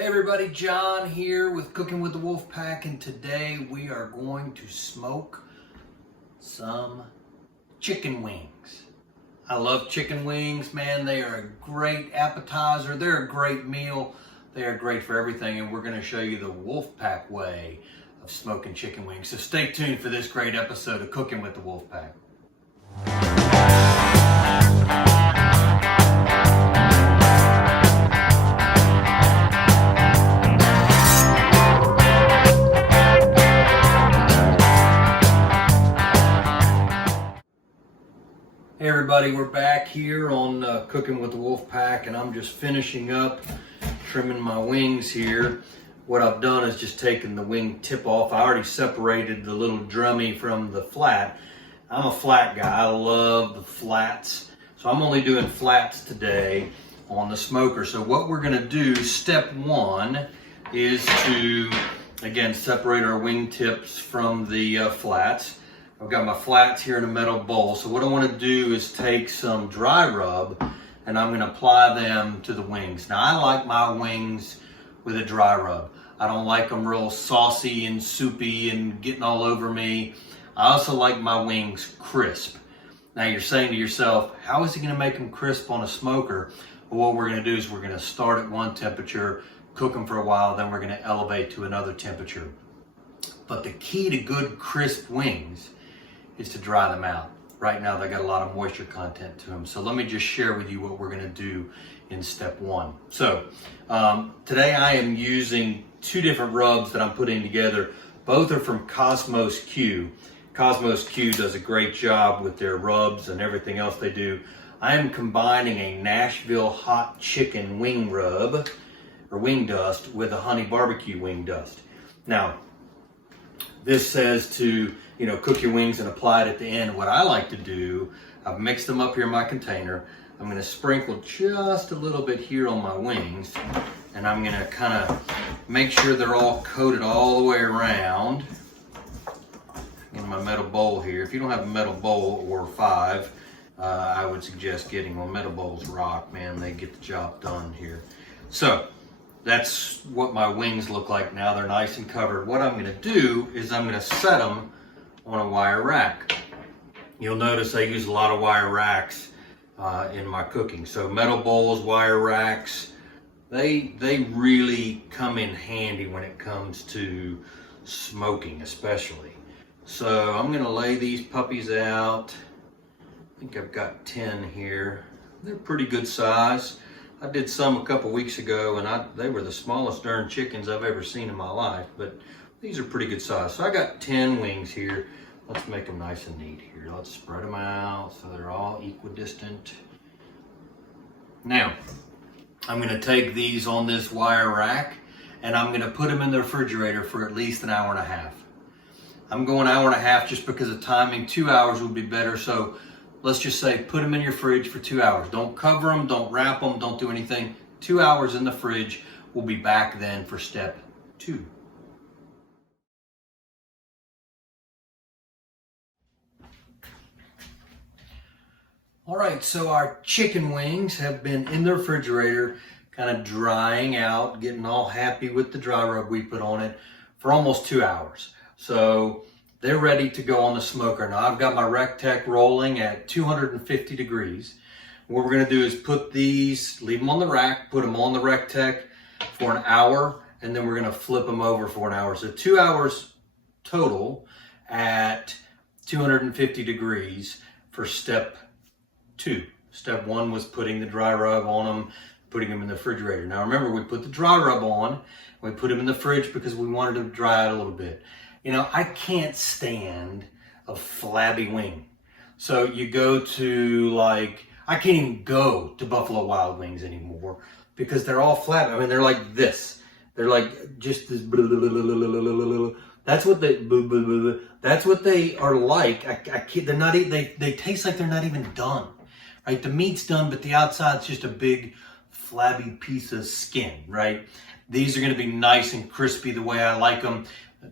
Hey everybody, John here with Cooking with the Wolfpack, and today we are going to smoke some chicken wings. I love chicken wings, man. They are a great appetizer. They're a great meal. They are great for everything, and we're going to show you the Wolfpack way of smoking chicken wings. So stay tuned for this great episode of Cooking with the Wolfpack. Hey everybody, we're back here on Cooking with the Wolfpack, and I'm just finishing up trimming my wings here. What I've done is just taken the wing tip off. I already separated the little drummy from the flat. I'm a flat guy. I love the flats. So I'm only doing flats today on the smoker. So what we're gonna do, step one, is to, again, separate our wing tips from the flats. I've got my flats here in a metal bowl. So what I want to do is take some dry rub and I'm going to apply them to the wings. Now I like my wings with a dry rub. I don't like them real saucy and soupy and getting all over me. I also like my wings crisp. Now you're saying to yourself, how is he going to make them crisp on a smoker? Well, what we're going to do is we're going to start at one temperature, cook them for a while, then we're going to elevate to another temperature. But the key to good crisp wings is to dry them out. Right now they got a lot of moisture content to them. So let me just share with you what we're gonna do in step one. So today I am using two different rubs that I'm putting together. Both are from Cosmos Q. Cosmos Q does a great job with their rubs and everything else they do. I am combining a Nashville hot chicken wing rub or wing dust with a honey barbecue wing dust. Now, this says to, cook your wings and apply it at the end. What I like to do, I've mixed them up here in my container. I'm gonna sprinkle just a little bit here on my wings, and I'm gonna kind of make sure they're all coated all the way around. In my metal bowl here. If you don't have a metal bowl or five, I would suggest getting one. Metal bowls rock, man. They get the job done here. So, that's what my wings look like now. They're nice and covered. What I'm gonna do is I'm gonna set them on a wire rack. You'll notice I use a lot of wire racks in my cooking. So metal bowls, wire racks, they really come in handy when it comes to smoking especially. So I'm gonna lay these puppies out. I think I've got 10 here. They're pretty good size. I did some a couple weeks ago and they were the smallest darn chickens I've ever seen in my life, but these are pretty good size. So I got 10 wings here. Let's make them nice and neat here. Let's spread them out so they're all equidistant. Now, I'm gonna take these on this wire rack and I'm gonna put them in the refrigerator for at least an hour and a half. I'm going an hour and a half just because of timing. 2 hours would be better. So let's just say put them in your fridge for 2 hours. Don't cover them, don't wrap them, don't do anything. 2 hours in the fridge. We'll be back then for step two. All right, so our chicken wings have been in the refrigerator, kind of drying out, getting all happy with the dry rub we put on it for almost 2 hours. So they're ready to go on the smoker. Now I've got my Rectech rolling at 250 degrees. What we're gonna do is put these, leave them on the rack, put them on the Rectech for an hour, and then we're gonna flip them over for an hour. So 2 hours total at 250 degrees for step two. Step one was putting the dry rub on them, putting them in the refrigerator. Now remember, we put the dry rub on, we put them in the fridge because we wanted them to dry out a little bit. I can't stand a flabby wing. So you go to I can't even go to Buffalo Wild Wings anymore because they're all flabby. I mean, they're like this. They're like just this. That's what they are like. I can't, they're not. They taste like they're not even done. Right? The meat's done, but the outside's just a big flabby piece of skin. Right? These are going to be nice and crispy the way I like them.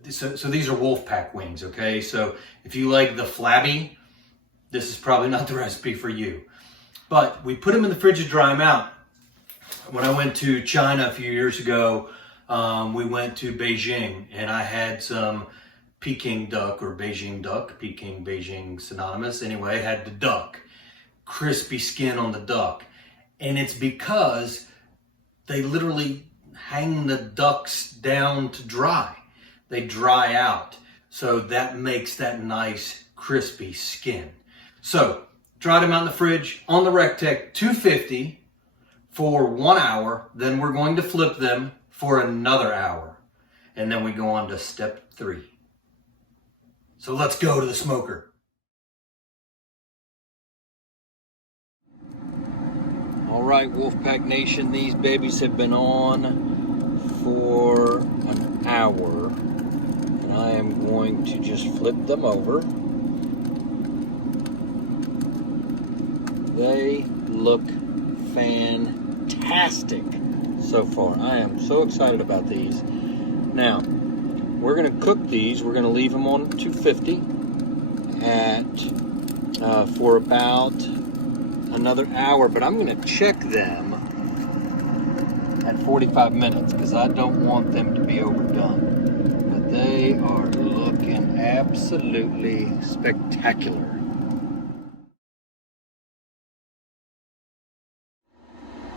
So these are Wolfpack wings. Okay. So if you like the flabby, this is probably not the recipe for you. But we put them in the fridge to dry them out. When I went to China a few years ago, we went to Beijing, and I had some Peking duck or Beijing duck, Peking, Beijing synonymous. Anyway, I had the duck, crispy skin on the duck. And it's because they literally hang the ducks down to dry. They dry out. So that makes that nice crispy skin. So dried them out in the fridge on the Rectech 250 for 1 hour. Then we're going to flip them for another hour. And then we go on to step 3. So let's go to the smoker. All right, Wolfpack Nation, these babies have been on for an hour. And I am going to just flip them over. They look fantastic so far. I am so excited about these. Now, we're going to cook these. We're going to leave them on 250 for about another hour, but I'm going to check them at 45 minutes because I don't want them to be overdone. But they are looking absolutely spectacular.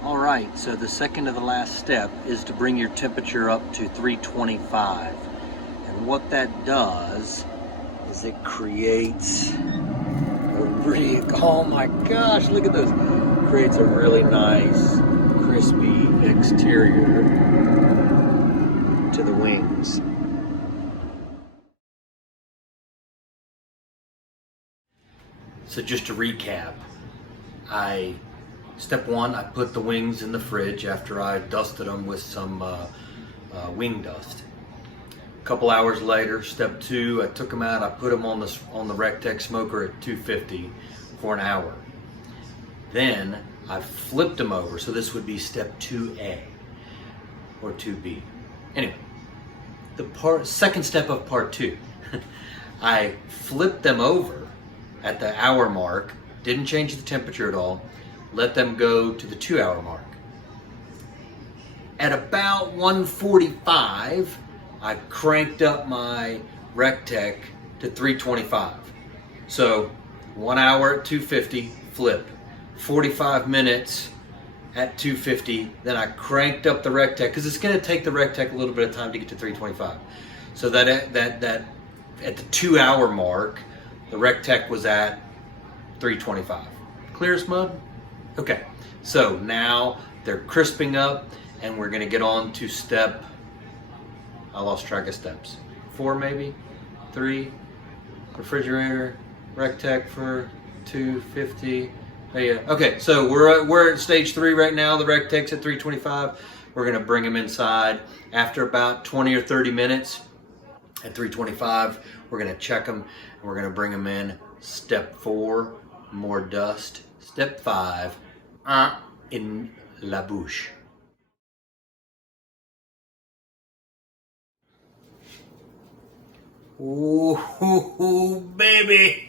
All right, so the second to the last step is to bring your temperature up to 325. And what that does is it creates oh my gosh, look at those. Creates a really nice, crispy exterior to the wings. So just to recap, step 1, I put the wings in the fridge after I dusted them with some wing dust. A couple hours later, step 2, I took them out, I put them on the Rectech smoker at 250 for an hour. Then I flipped them over, so this would be step 2A or 2B. Anyway, the second step of part 2, I flipped them over at the hour mark, didn't change the temperature at all, let them go to the 2-hour mark. At about 1:45, I cranked up my Rectech to 325. So 1 hour at 250, flip. 45 minutes at 250, then I cranked up the Rectech because it's going to take the Rectech a little bit of time to get to 325. So that at the 2-hour mark, the Rectech was at 325. Clear as mud? Okay, so now they're crisping up, and we're going to get on to step, I lost track of steps, 4 maybe, 3, refrigerator, Rectech for 250. Yeah. Okay, so we're at stage 3 right now. The Rectech's at 325. We're going to bring them inside. After about 20 or 30 minutes at 325, we're going to check them, and we're going to bring them in. Step 4, more dust. Step 5, in la bouche. Ooh, baby.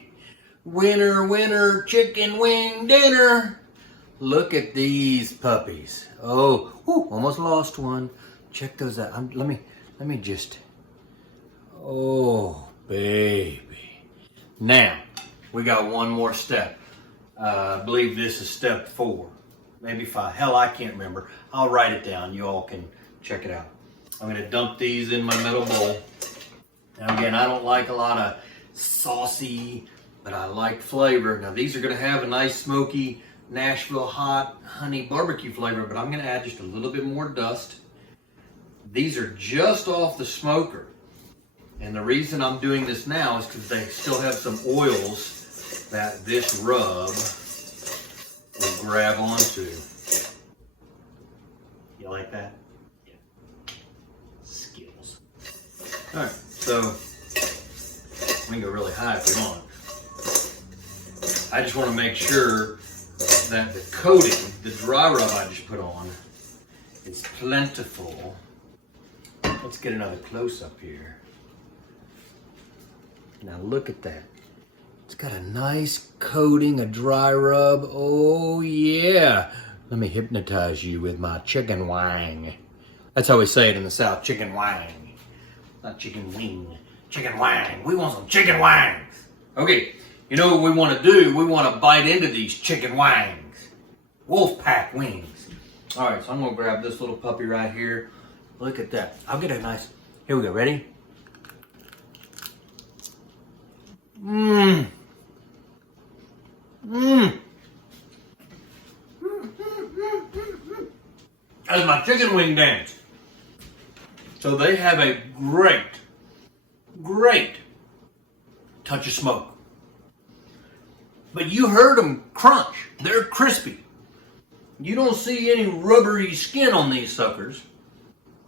Winner, winner, chicken wing dinner. Look at these puppies. Oh, almost lost one. Check those out. Let me just. Oh, baby. Now, we got one more step. I believe this is step 4, maybe 5. Hell, I can't remember. I'll write it down. You all can check it out. I'm going to dump these in my metal bowl. Now, again, I don't like a lot of saucy, but I like flavor. Now, these are going to have a nice smoky Nashville hot honey barbecue flavor, but I'm going to add just a little bit more dust. These are just off the smoker. And the reason I'm doing this now is because they still have some oils that this rub will grab onto. You like that? Yeah. Skills. All right, so we can go really high if you want. I just want to make sure that the coating, the dry rub I just put on, is plentiful. Let's get another close-up here. Now look at that. It's got a nice coating, a dry rub. Oh yeah. Let me hypnotize you with my chicken wang. That's how we say it in the South, chicken wang. Not chicken wing, chicken wang. We want some chicken wangs. Okay, you know what we want to do? We want to bite into these chicken wangs. Wolfpack Wings. All right, so I'm gonna grab this little puppy right here. Look at that. I'll get a nice, here we go, ready? Mmm. Mmm. That's my chicken wing dance. So they have a great touch of smoke. But you heard them crunch. They're crispy. You don't see any rubbery skin on these suckers.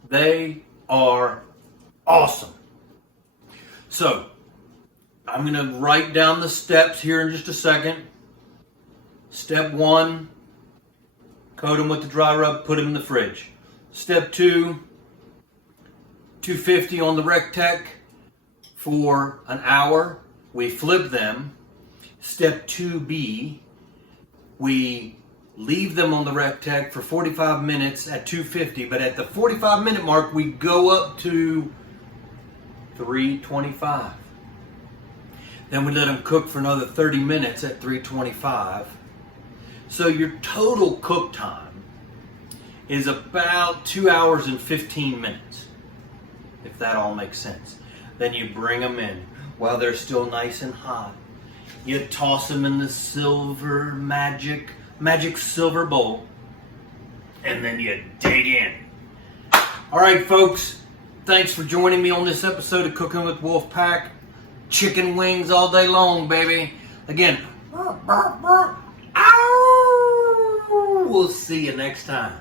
They are awesome. So, I'm going to write down the steps here in just a second. Step 1, coat them with the dry rub, put them in the fridge. Step 2, 250 on the Rectech for an hour. We flip them. Step 2B, we leave them on the Rectech for 45 minutes at 250, but at the 45-minute mark, we go up to 325. Then we let them cook for another 30 minutes at 325. So your total cook time is about 2 hours and 15 minutes, if that all makes sense. Then you bring them in while they're still nice and hot. You toss them in the silver magic silver bowl, and then you dig in. All right, folks, thanks for joining me on this episode of Cooking with Wolfpack. Chicken wings all day long, baby. Again, we'll see you next time.